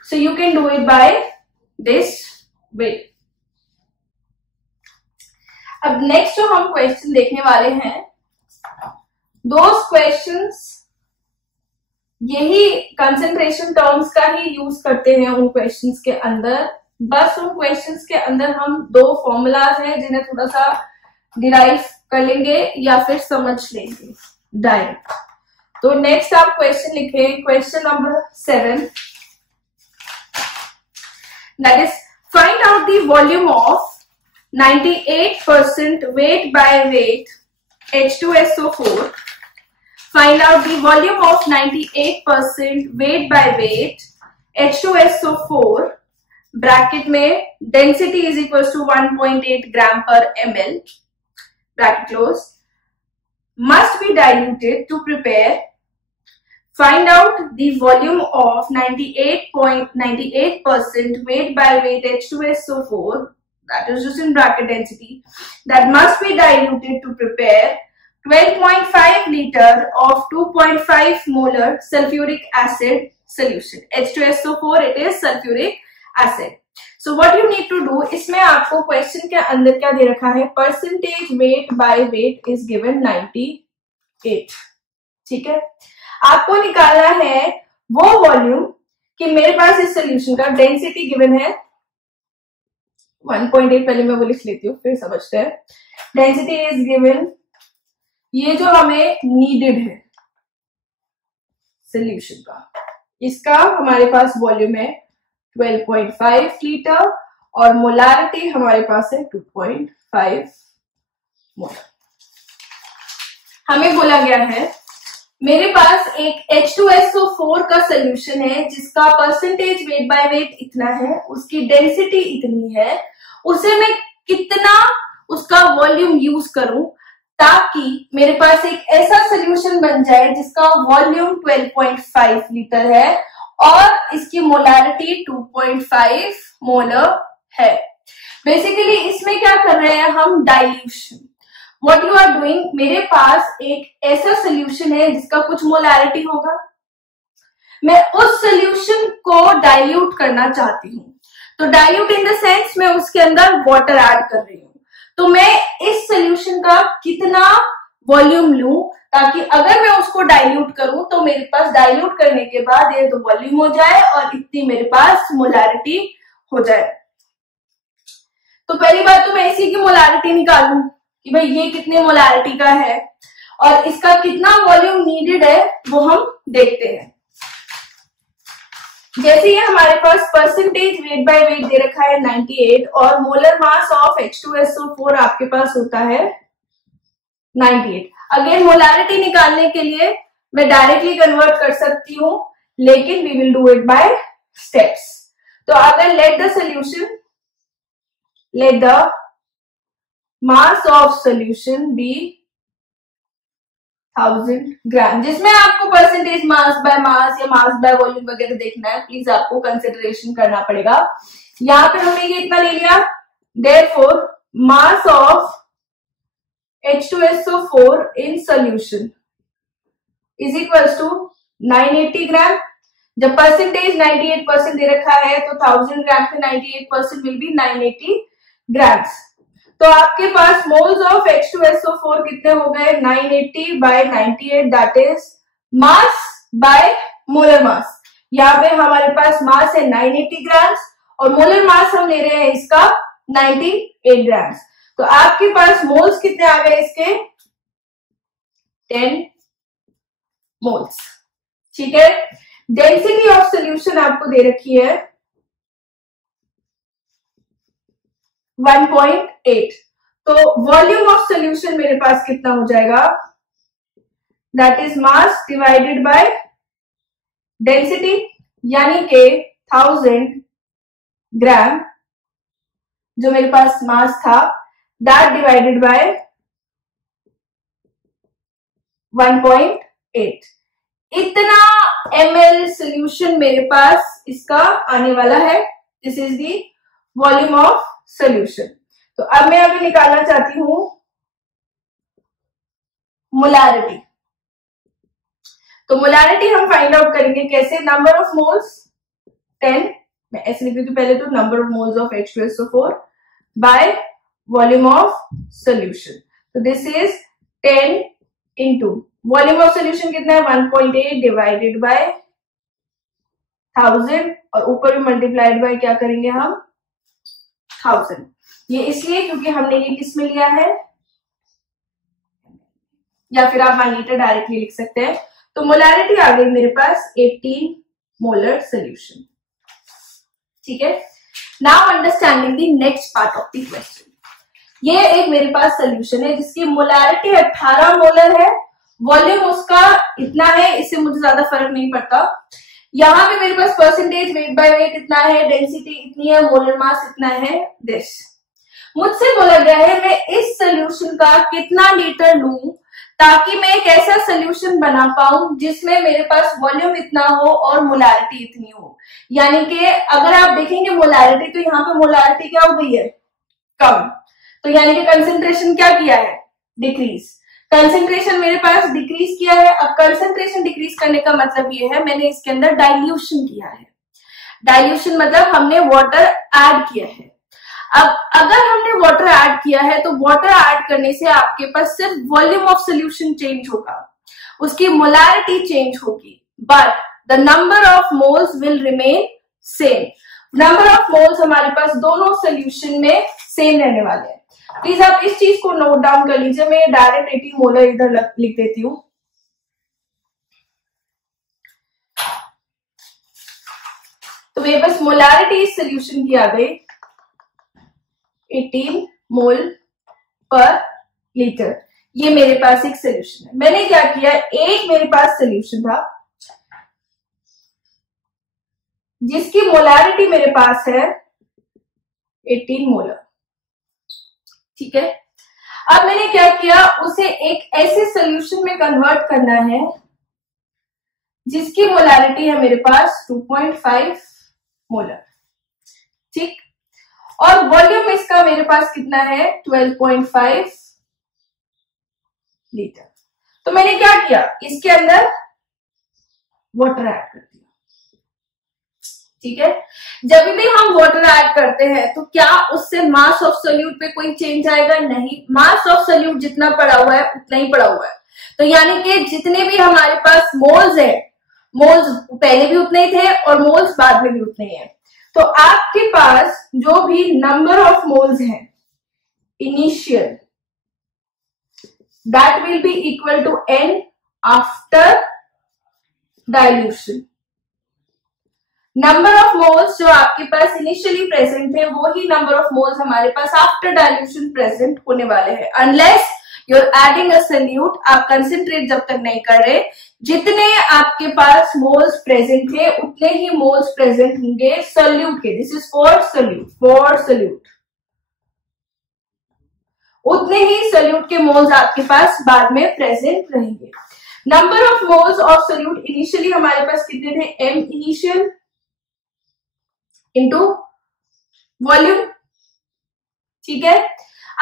So you can do it by this way. अब नेक्स्ट जो हम क्वेश्चन देखने वाले हैं, दोस क्वेश्चंस यही कंसंट्रेशन टर्म्स का ही यूज करते हैं उन क्वेश्चंस के अंदर। बस उन क्वेश्चंस के अंदर हम दो फॉर्मूलाज हैं जिन्हें थोड़ा सा डिराइव कर लेंगे या फिर समझ लेंगे डायरेक्ट। तो नेक्स्ट आप क्वेश्चन लिखे, question number 7, that is find out the volume of 98% weight by weight H2SO4. Find out the volume of 98% weight by weight H2SO4 bracket में density is equal to 1.8 gram per ml bracket close, must be diluted to prepare. Find out the volume of 98% weight by weight H2SO4, that is just in bracket density, that must be diluted to prepare 12.5 liter of 2.5 molar sulfuric acid solution. H2SO4 it is sulfuric acid. So what you need to do, इसमें आपको question के अंदर क्या दे रखा है, percentage weight by weight is given 98। ठीक है, आपको निकालना है वो वॉल्यूम कि मेरे पास इस सोल्यूशन का डेंसिटी गिवन है 1.8, पहले मैं वो लिख लेती हूँ फिर समझते हैं। डेंसिटी इज गिवन, ये जो हमें नीडेड है सोल्यूशन का, इसका हमारे पास वॉल्यूम है 12.5 लीटर और मोलारिटी हमारे पास है 2.5 मोलर। हमें बोला गया है मेरे पास एक H2SO4 का सोल्यूशन है जिसका परसेंटेज वेट बाय वेट इतना है, उसकी डेंसिटी इतनी है, उसे मैं कितना उसका वॉल्यूम यूज करूं ताकि मेरे पास एक ऐसा सोल्यूशन बन जाए जिसका वॉल्यूम 12.5 लीटर है और इसकी मोलारिटी 2.5 मोलर है। बेसिकली इसमें क्या कर रहे हैं हम, dilution. What you are doing, मेरे पास एक ऐसा सोल्यूशन है जिसका कुछ मोलारिटी होगा, मैं उस सोल्यूशन को डाइल्यूट करना चाहती हूँ। तो डाइल्यूट इन द सेंस मैं उसके अंदर वाटर ऐड कर रही हूँ। तो मैं इस सोल्यूशन का कितना वॉल्यूम लूं ताकि अगर मैं उसको डाइल्यूट करूं तो मेरे पास डाइल्यूट करने के बाद ये तो वॉल्यूम हो जाए और इतनी मेरे पास मोलारिटी हो जाए। तो पहली बात तो मैं इसी की मोलारिटी निकालूं कि भाई ये कितने मोलारिटी का है, और इसका कितना वॉल्यूम नीडेड है वो हम देखते हैं। जैसे ये हमारे पास परसेंटेज वेट बाय वेट दे रखा है 98 और मोलर मास ऑफ H2SO4 आपके पास होता है 98। अगेन मोलारिटी निकालने के लिए मैं डायरेक्टली कन्वर्ट कर सकती हूं, लेकिन we will do it by steps. तो अगर let the mass of solution be 1000 gram, जिसमें आपको परसेंटेज मास बाय मास या मास बाय वॉल्यूम वगैरह देखना है, प्लीज आपको कंसिडरेशन करना पड़ेगा। यहां पे हमने ये इतना ले लिया, therefore mass of H2SO4 in solution is equals to 980 gram. जब परसेंटेज 98% दे रखा है तो 1000 ग्राम पे 98% विल बी 980 ग्राम्स। तो आपके पास मोल्स ऑफ H2SO4 कितने हो गए, 980 by 98, that is mass by molar mass. यहाँ पे हमारे पास मास है 980 ग्राम्स और मोलर मास हम ले रहे हैं इसका 98 ग्राम्स। तो आपके पास मोल्स कितने आ गए इसके, 10 मोल्स। ठीक है, डेंसिटी ऑफ सोल्यूशन आपको दे रखी है 1.8। तो वॉल्यूम ऑफ सोल्यूशन मेरे पास कितना हो जाएगा, that is mass divided by density, यानी कि 1000 ग्राम जो मेरे पास मास था, दैट डिवाइडेड बाय 1.8। इतना ml सोल्यूशन मेरे पास इसका आने वाला है। This is the volume of solution. तो अब मैं अभी निकालना चाहती हूं मोलारिटी। तो मोलारिटी हम फाइंड आउट करेंगे कैसे, नंबर ऑफ मोल्स 10, मैं ऐसे लिख देती हूँ पहले, तो number of moles of H2SO4 by volume of solution. तो this is 10 into volume of solution कितना है 1.8 डिवाइडेड बाय 1000 और ऊपर भी मल्टीप्लाइड बाय क्या करेंगे हम 1000। ये इसलिए क्योंकि हमने ये किस में लिया है, या फिर आप 1 लीटर डायरेक्टली लिख सकते हैं। तो मोलारिटी आ गई मेरे पास 18 मोलर सोल्यूशन। ठीक है, now understanding the next part of the question. ये एक मेरे पास सोल्यूशन है जिसकी मोलारिटी 18 मोलर है, वॉल्यूम उसका इतना है, इससे मुझे ज्यादा फर्क नहीं पड़ता। यहाँ पे मेरे पास परसेंटेज वेट बाय वेट इतना है, डेंसिटी इतनी है, मोलर मास इतना है। दिस मुझसे बोला गया है मैं इस सोल्यूशन का कितना लीटर लूं ताकि मैं एक ऐसा सोल्यूशन बना पाऊं जिसमें मेरे पास वॉल्यूम इतना हो और मोलारिटी इतनी हो। यानी कि अगर आप देखेंगे मोलारिटी, तो यहाँ पे मोलारिटी क्या हो गई है, कम। तो यानी कि कंसेंट्रेशन क्या किया है, डिक्रीज। कंसेंट्रेशन मेरे पास डिक्रीज किया है। अब कंसेंट्रेशन डिक्रीज करने का मतलब ये है मैंने इसके अंदर डाइल्यूशन किया है। डाइल्यूशन मतलब हमने वाटर ऐड किया है। अब अगर हमने वाटर ऐड किया है तो वाटर ऐड करने से आपके पास सिर्फ वॉल्यूम ऑफ सोल्यूशन चेंज होगा, उसकी मोलारिटी चेंज होगी, but the number of moles will remain same. Number of moles हमारे पास दोनों सोल्यूशन में सेम रहने वाले हैं। प्लीज आप इस चीज को नोट डाउन कर लीजिए। मैं डायरेक्ट 18 मोलर इधर लिख देती हूं। तो मेरे पास मोलारिटी इस सोल्यूशन की आ गई 18 मोल पर लीटर। ये मेरे पास एक सोल्यूशन है। मैंने क्या किया, एक मेरे पास सोल्यूशन था जिसकी मोलारिटी मेरे पास है 18 मोलर। ठीक है, अब मैंने क्या किया, उसे एक ऐसे सोल्यूशन में कन्वर्ट करना है जिसकी मोलारिटी है मेरे पास 2.5 मोलर। ठीक, और वॉल्यूम इसका मेरे पास कितना है 12.5 लीटर। तो मैंने क्या किया, इसके अंदर वाटर ऐड कर दिया। ठीक है, जब भी हम वाटर ऐड करते हैं तो क्या उससे मास ऑफ सोल्यूट पे कोई चेंज आएगा? नहीं, मास ऑफ सोल्यूट जितना पड़ा हुआ है उतना ही पड़ा हुआ है। तो यानी कि जितने भी हमारे पास मोल्स है, मोल्स पहले भी उतने ही थे और मोल्स बाद में भी उतने ही है। तो आपके पास जो भी नंबर ऑफ मोल्स हैं initial, that will be equal to n after dilution. Number of moles जो आपके पास इनिशियली प्रेजेंट थे वो ही नंबर ऑफ मोल्स हमारे पास आफ्टर डाइल्यूशन प्रेजेंट होने वाले हैं, unless you are adding a solute. आप कंसेंट्रेट जब तक नहीं कर रहे, जितने आपके पास मोल्स प्रेजेंट थे उतने ही मोल्स प्रेजेंट होंगे सोल्यूट के। दिस इज फॉर सोल्यूट, उतने ही सोल्यूट के मोल्स आपके पास बाद में प्रेजेंट रहेंगे। Number of moles of solute initially हमारे पास कितने थे, m इनिशियल इंटू वॉल्यूम, ठीक है।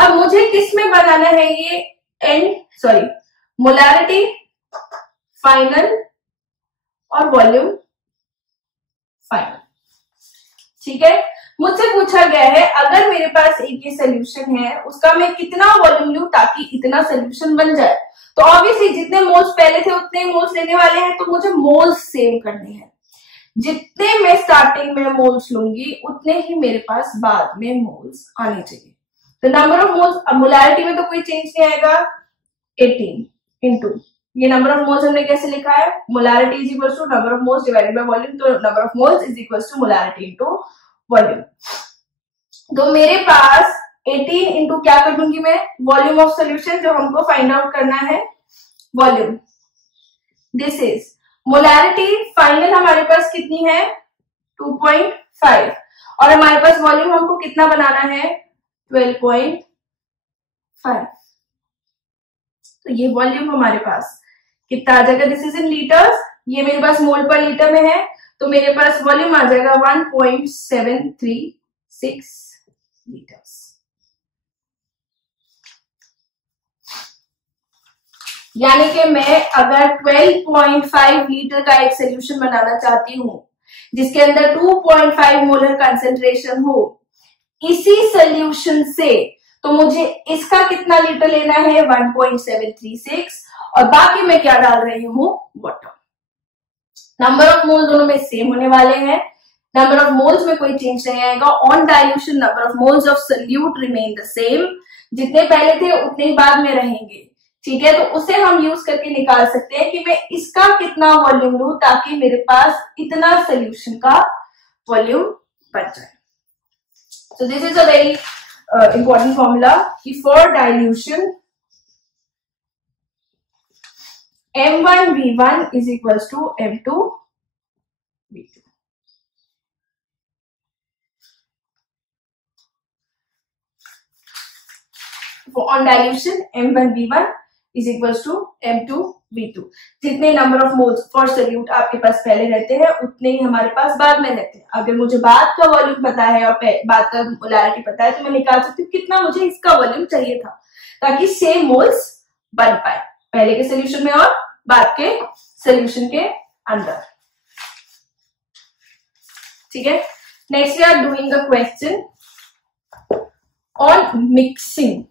अब मुझे किस में बनाना है ये मोलारिटी फाइनल और वॉल्यूम फाइनल, ठीक है। मुझसे पूछा गया है अगर मेरे पास एक ये सोल्यूशन है उसका मैं कितना वॉल्यूम लूं ताकि इतना सोल्यूशन बन जाए। तो ऑब्वियसली जितने मोल्स पहले थे उतने मोल्स लेने वाले हैं, तो मुझे मोल्स सेम करने हैं। जितने मैं स्टार्टिंग में मोल्स लूंगी उतने ही मेरे पास बाद में मोल्स आने चाहिए। तो नंबर ऑफ मोल्स, मोलारिटी में तो कोई चेंज नहीं आएगा, 18 इंटू ये नंबर ऑफ मोल्स हमने कैसे लिखा है, molarity is equal to number of moles divided by volume. तो number of moles is equal to molarity into volume. तो मेरे पास 18 इंटू क्या कर दूंगी मैं, वॉल्यूम ऑफ सोल्यूशन जो हमको फाइंड आउट करना है, volume. This is molarity final हमारे पास कितनी है 2.5 और हमारे पास वॉल्यूम हमको कितना बनाना है 12.5। तो ये वॉल्यूम हमारे पास कितना आ जाएगा, दिस इज इन लीटर्स, ये मेरे पास मोल पर लीटर में है, तो मेरे पास वॉल्यूम आ जाएगा 1.736 लीटर्स। यानी कि मैं अगर 12.5 लीटर का एक सोल्यूशन बनाना चाहती हूं जिसके अंदर 2.5 मोलर कंसेंट्रेशन हो इसी सोल्यूशन से, तो मुझे इसका कितना लीटर लेना है 1.736 और बाकी मैं क्या डाल रही हूं, वाटर। नंबर ऑफ मोल्स दोनों में सेम होने वाले हैं, नंबर ऑफ मोल्स में कोई चेंज नहीं आएगा। On dilution number of moles of solute remain the same, जितने पहले थे उतने ही बाद में रहेंगे, ठीक है। तो उसे हम यूज करके निकाल सकते हैं कि मैं इसका कितना वॉल्यूम लूं ताकि मेरे पास इतना सोल्यूशन का वॉल्यूम बच जाए। So this is a very important formula कि for dilution M1V1 is equals to M2V2। On dilution M1V1 is equals to M2V2। जितने number of moles for solute आपके पास पहले रहते हैं उतने ही हमारे पास बाद में रहते हैं। अगर मुझे बाद का वॉल्यूम पता है और बाद का मोलारिटी पता है तो मैं निकाल सकती हूँ कितना मुझे इसका वॉल्यूम चाहिए था ताकि सेम मोल्स बन पाए पहले के सोल्यूशन में और बाद के सोल्यूशन के अंदर, ठीक है। Next we are doing a question on mixing.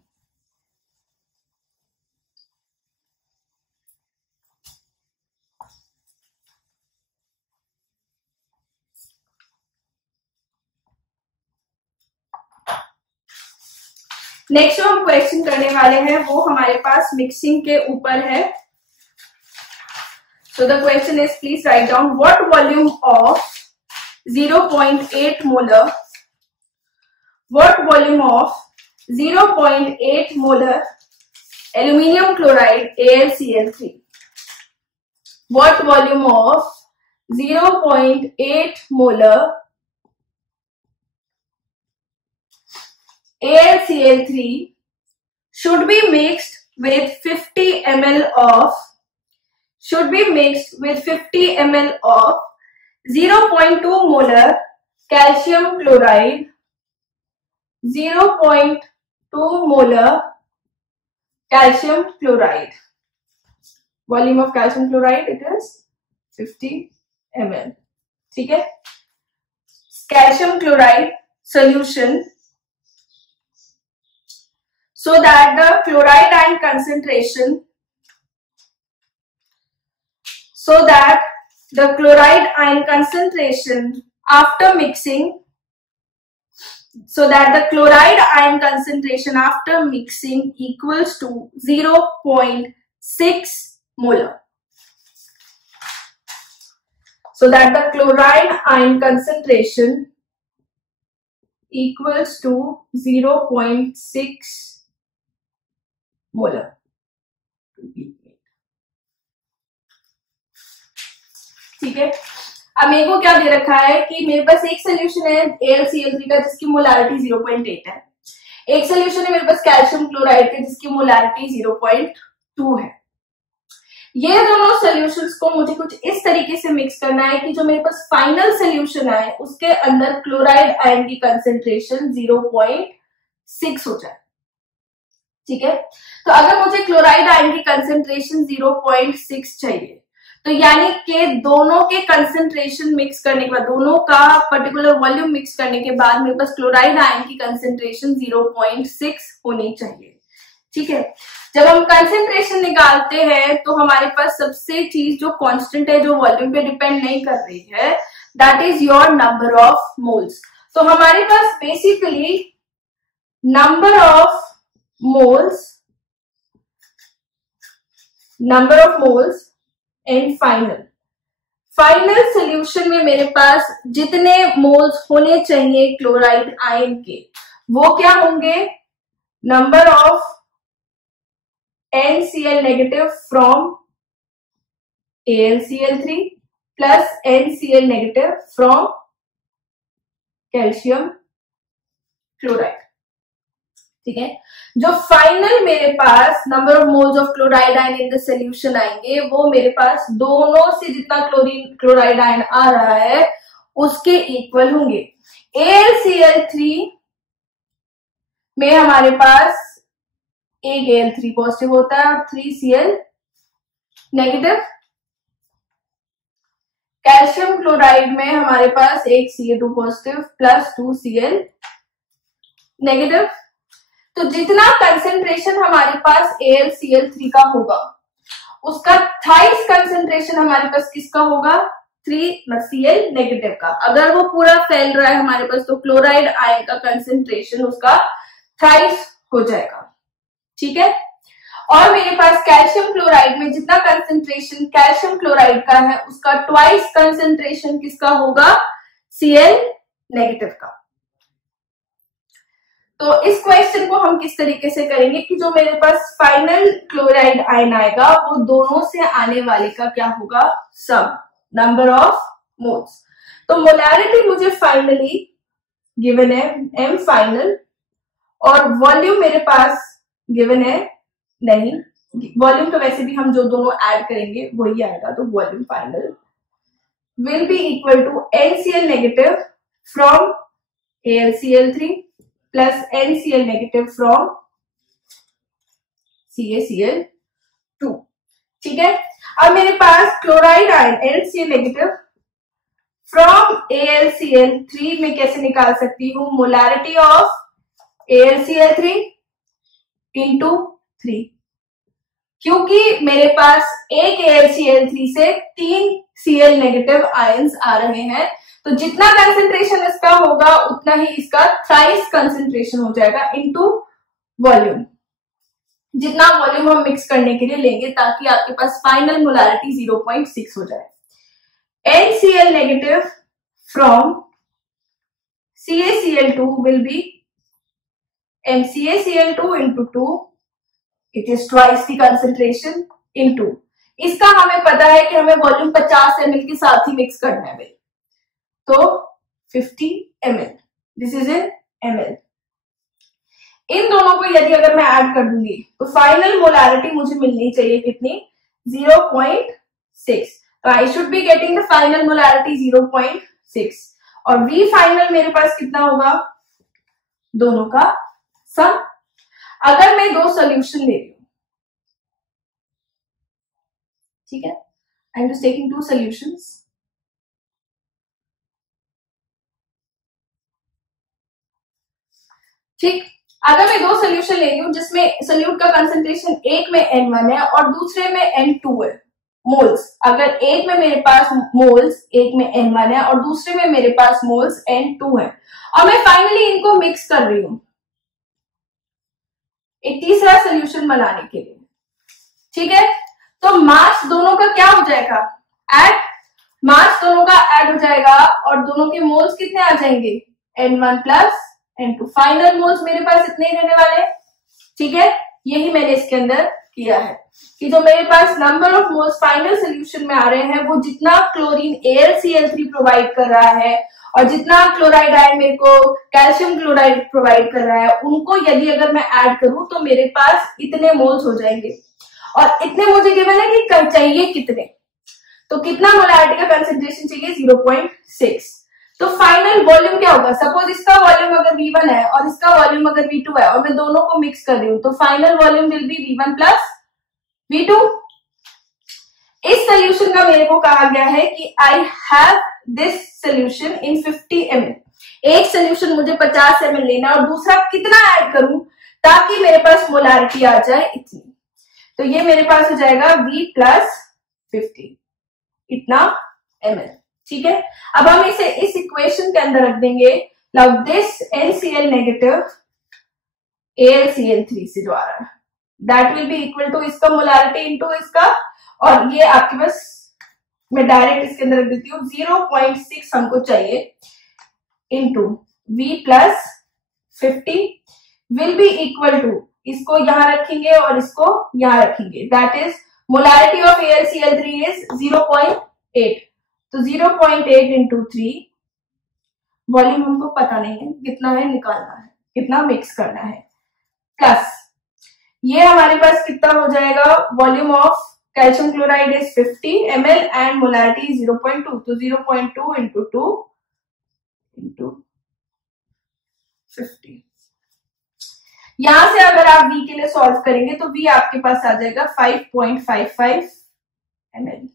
Next जो हम क्वेश्चन करने वाले हैं वो हमारे पास मिक्सिंग के ऊपर है। So the question is, please write down what volume of 0.8 molar, what volume of 0.8 molar aluminium chloride AlCl3, what volume of 0.8 molar AlCl3 should be mixed with 50 ml of 0.2 molar calcium chloride, 0.2 molar calcium chloride. Volume of calcium chloride it is 50 ml, ठीक है। calcium chloride solution, so that the chloride ion concentration, so that the chloride ion concentration after mixing so that the chloride ion concentration after mixing equals to 0.6 molar. So that the chloride ion concentration equals to 0.6 molar. ठीक है, अब मेरे को क्या दे रखा है कि मेरे पास एक सोल्यूशन है AlCl3 का जिसकी मोलारिटी 0.8 है, एक सोल्यूशन है मेरे पास कैल्शियम क्लोराइड का जिसकी मोलारिटी 0.2 है। ये दोनों सॉल्यूशंस को मुझे कुछ इस तरीके से मिक्स करना है कि जो मेरे पास फाइनल सोल्यूशन आए उसके अंदर क्लोराइड आयन की कंसेंट्रेशन 0.6 हो जाए। ठीक है, तो अगर मुझे क्लोराइड आयन की कंसेंट्रेशन 0.6 चाहिए तो यानी कि दोनों के कंसेंट्रेशन मिक्स करने के बाद, दोनों का पर्टिकुलर वॉल्यूम मिक्स करने के बाद मेरे पास क्लोराइड आयन की कंसेंट्रेशन 0.6 होनी चाहिए। ठीक है, जब हम कंसेंट्रेशन निकालते हैं तो हमारे पास सबसे चीज जो कांस्टेंट है, जो वॉल्यूम पे डिपेंड नहीं कर रही है, that is your number of moles. तो हमारे पास basically number of moles and final solution में मेरे पास जितने मोल्स होने चाहिए क्लोराइड आयन के, वो क्या होंगे, number of NCl negative from AlCl3 plus NCl negative from calcium chloride. ठीक है, जो फाइनल मेरे पास number of moles of chloride ion in the solution आएंगे वो मेरे पास दोनों से जितना क्लोराइड आयन आ रहा है उसके इक्वल होंगे। AlCl3 में हमारे पास एक Al3 पॉजिटिव होता है और 3Cl नेगेटिव। कैल्शियम क्लोराइड में हमारे पास एक Ca2 positive plus 2Cl negative. तो जितना कंसेंट्रेशन हमारे पास AlCl3 का होगा उसका थ्राइस कंसेंट्रेशन हमारे पास किसका होगा, 3Cl नेगेटिव का। अगर वो पूरा फैल रहा है हमारे पास तो क्लोराइड आयन का कंसेंट्रेशन उसका थ्राइस हो जाएगा। ठीक है, और मेरे पास कैल्शियम क्लोराइड में जितना कंसेंट्रेशन कैल्शियम क्लोराइड का है उसका ट्वाइस कंसेंट्रेशन किसका होगा, Cl नेगेटिव का। तो इस क्वेश्चन को हम किस तरीके से करेंगे कि जो मेरे पास फाइनल क्लोराइड आयन आएगा वो दोनों से आने वाले का क्या होगा, सम, नंबर ऑफ मोल्स। तो मोलारिटी मुझे फाइनली गिवन है m फाइनल, और वॉल्यूम मेरे पास गिवन है नहीं, वॉल्यूम तो वैसे भी हम जो दोनों ऐड करेंगे वही आएगा, तो volume final will be equal to NCl negative from AlCl3 plus NCl negative from CaCl2। ठीक है, अब मेरे पास chloride ion NCl negative from AlCl3 में कैसे निकाल सकती हूं, मोलारिटी ऑफ AlCl3 इंटू 3, क्योंकि मेरे पास एक AlCl3 से 3 Cl नेगेटिव आयंस आ रहे हैं, तो जितना कंसेंट्रेशन इसका होगा उतना ही इसका थ्राइस कंसेंट्रेशन हो जाएगा इनटू वॉल्यूम, जितना वॉल्यूम हम मिक्स करने के लिए लेंगे ताकि आपके पास फाइनल मोलारिटी 0.6 हो जाए। NCl negative from CaCl2 will be MCaCl2 into 2, it is twice the concentration into, इसका हमें पता है कि हमें वॉल्यूम 50 ml के साथ ही मिक्स करना है भाई, तो 50 ml, this is in ml। इन दोनों को यदि अगर मैं ऐड कर दूंगी तो फाइनल मोलारिटी मुझे मिलनी चाहिए कितनी, 0.6, तो I should be getting the final molarity 0.6, और V फाइनल मेरे पास कितना होगा, दोनों का सम। अगर मैं दो सोल्यूशन ले रही हूं, ठीक है, I am just taking 2 solutions, ठीक, अगर मैं 2 सोल्यूशन ले रही हूं जिसमें सोल्यूट का कंसेंट्रेशन एक में N1 है और दूसरे में N2 है, मोल्स, अगर एक में मेरे पास मोल्स, एक में N1 है और दूसरे में मेरे पास मोल्स N2 है, और मैं फाइनली इनको मिक्स कर रही हूं एक तीसरा सोल्यूशन बनाने के लिए, ठीक है। तो मास दोनों का क्या हो जाएगा, ऐड, मास दोनों का ऐड हो जाएगा और दोनों के मोल्स कितने आ जाएंगे, N1 plus N2। Final moles मेरे पास इतने ही रहने वाले हैं, ठीक है। यही मैंने इसके अंदर किया है कि जो मेरे पास number of moles final solution में आ रहे हैं वो जितना क्लोरीन AlCl3 प्रोवाइड कर रहा है और जितना क्लोराइड आयन मेरे को कैल्शियम क्लोराइड प्रोवाइड कर रहा है, उनको यदि अगर मैं ऐड करूं तो मेरे पास इतने मोल्स हो जाएंगे। और इतने मुझे गिवन है कि चाहिए कितने, तो कितना मोलारिटी का कंसेंट्रेशन चाहिए, 0.6। तो फाइनल वॉल्यूम क्या होगा, सपोज इसका वॉल्यूम अगर V1 है और इसका वॉल्यूम अगर V2 है और मैं दोनों को मिक्स कर रही हूं, तो final volume will be V1 plus V2। इस सोल्यूशन का मेरे को कहा गया है कि I have this solution in 50 ml। एक सोल्यूशन मुझे 50 ml लेना और दूसरा कितना ऐड करूं ताकि मेरे पास मोलारिटी आ जाए इतनी, तो ये मेरे पास हो जाएगा V प्लस 50 इतना ml, ठीक है। अब हम इसे इस इक्वेशन के अंदर रख देंगे, now this NCl negative AlCl3 से जो आ रहा है that will be equal to इसका मोलारिटी इंटू इसका, और ये आपके पास मैं डायरेक्ट इसके अंदर रख देती हूँ 0.6 हमको चाहिए into V plus 50 will be equal to, इसको यहां रखेंगे और इसको यहां रखेंगे, that is molarity of AlCl3 is 0.8, तो 0.8 इंटू 3, वॉल्यूम हमको पता नहीं है कितना है, निकालना है कितना मिक्स करना है, प्लस ये हमारे पास कितना हो जाएगा, volume of calcium chloride is 50 ml and molarity 0.2, तो 0.2 इंटू 2 इंटू 50। यहां से अगर आप V के लिए सॉल्व करेंगे तो V आपके पास आ जाएगा 5.55 ml,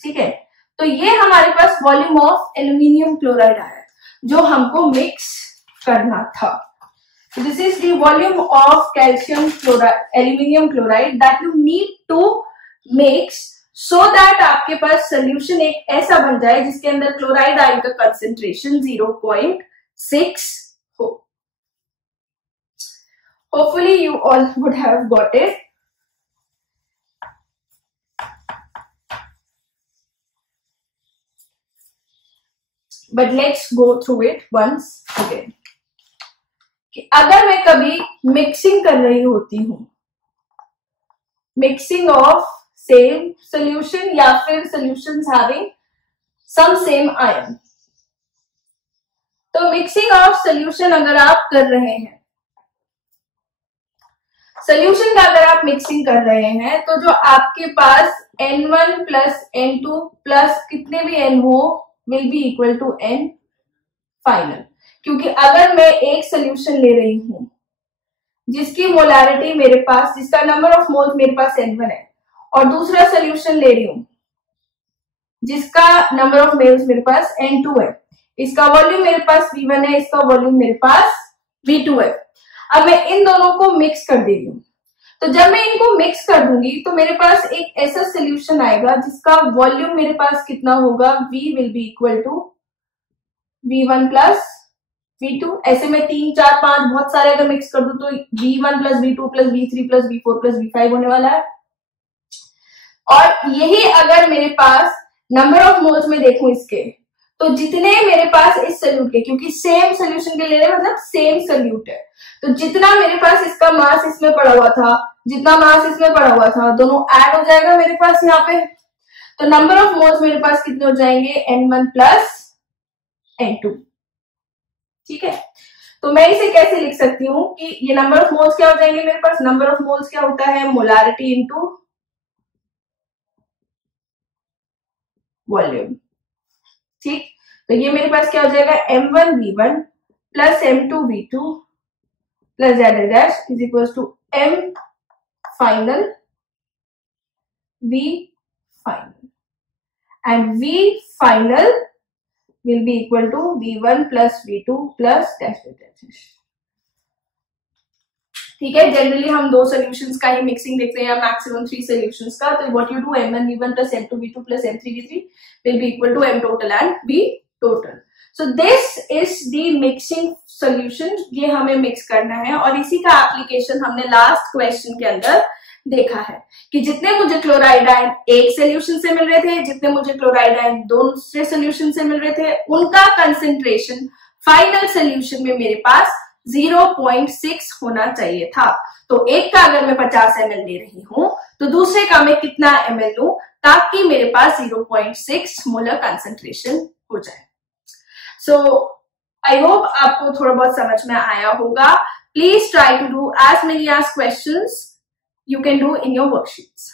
ठीक है। तो ये हमारे पास वॉल्यूम ऑफ एल्यूमिनियम क्लोराइड आया जो हमको मिक्स करना था। This is the volume of calcium chloride, aluminium chloride that you need to mix so that आपके पास सोल्यूशन एक ऐसा बन जाए जिसके अंदर क्लोराइड आयन का कंसेंट्रेशन 0.6 हो। Hopefully you all would have got it. But let's go through it once again. कि अगर मैं कभी मिक्सिंग कर रही होती हूं, मिक्सिंग ऑफ सेम सोल्यूशन या फिर solutions having some same ion, तो मिक्सिंग ऑफ सोल्यूशन अगर आप कर रहे हैं, सोल्यूशन का अगर आप मिक्सिंग कर रहे हैं, तो जो आपके पास N1 प्लस N2 प्लस कितने भी N हो will be equal to N final, क्योंकि अगर मैं एक सोल्यूशन ले रही हूं जिसकी मोलारिटी मेरे पास, जिसका नंबर ऑफ मोल्स मेरे पास N1 है, और दूसरा सोल्यूशन ले रही हूं जिसका नंबर ऑफ मोल्स मेरे पास N2 है, इसका वॉल्यूम मेरे पास V1 है, इसका वॉल्यूम मेरे पास V2 है, अब मैं इन दोनों को मिक्स कर दे रही हूं, तो जब मैं इनको मिक्स कर दूंगी तो मेरे पास एक ऐसा सोल्यूशन आएगा जिसका वॉल्यूम मेरे पास कितना होगा, V will be equal to V1 plus V2। ऐसे में 3, 4, 5 बहुत सारे अगर मिक्स कर दूं तो V1 plus V2 plus V3 plus V4 plus V5 होने वाला है। और यही अगर मेरे पास नंबर ऑफ मोल्स में देखूं इसके, तो जितने मेरे पास इस सोल्यूट के, क्योंकि सेम सोल्यूशन के ले रहे मतलब सेम सोल्यूट है, तो जितना मेरे पास इसका मास इसमें पड़ा हुआ था, जितना मास इसमें पड़ा हुआ था, दोनों ऐड हो जाएगा मेरे पास यहाँ पे, तो नंबर ऑफ मोल्स मेरे पास कितने हो जाएंगे, N1 प्लस N2, ठीक है। तो मैं इसे कैसे लिख सकती हूँ कि ये नंबर ऑफ मोल्स क्या हो जाएंगे मेरे पास, नंबर ऑफ मोल्स क्या होता है, मोलारिटी इंटू वॉल्यूम, ठीक। तो ये मेरे पास क्या हो जाएगा, M1V1 plus M2V2 plus Z dash is equal to M final V final, and V final will be equal to V1 plus V2 plus dash dash dash. ठीक है, जनरली हम 2 सोल्यूशंस का ही मिक्सिंग देखते हैं या मैक्सिमम 3 सोल्यूशंस का। तो what you do, m1v1 plus m2v2 plus m3v3 will be equal to m total and b total. So this is the mixing solution, ये हमें मिक्स करना है और इसी का एप्लीकेशन हमने लास्ट क्वेश्चन के अंदर देखा है कि जितने मुझे क्लोराइड आयन एक सोल्यूशन से मिल रहे थे, जितने मुझे क्लोराइड आयन दूसरे सोल्यूशन से मिल रहे थे, उनका कंसेंट्रेशन फाइनल सोल्यूशन में मेरे पास 0.6 होना चाहिए था। तो एक का अगर मैं 50 ml ले रही हूं तो दूसरे का मैं कितना ml लूं ताकि मेरे पास 0.6 मोलर कंसेंट्रेशन हो जाए। सो आई होप आपको थोड़ा बहुत समझ में आया होगा। Please try to do as many as questions you can do in your worksheets.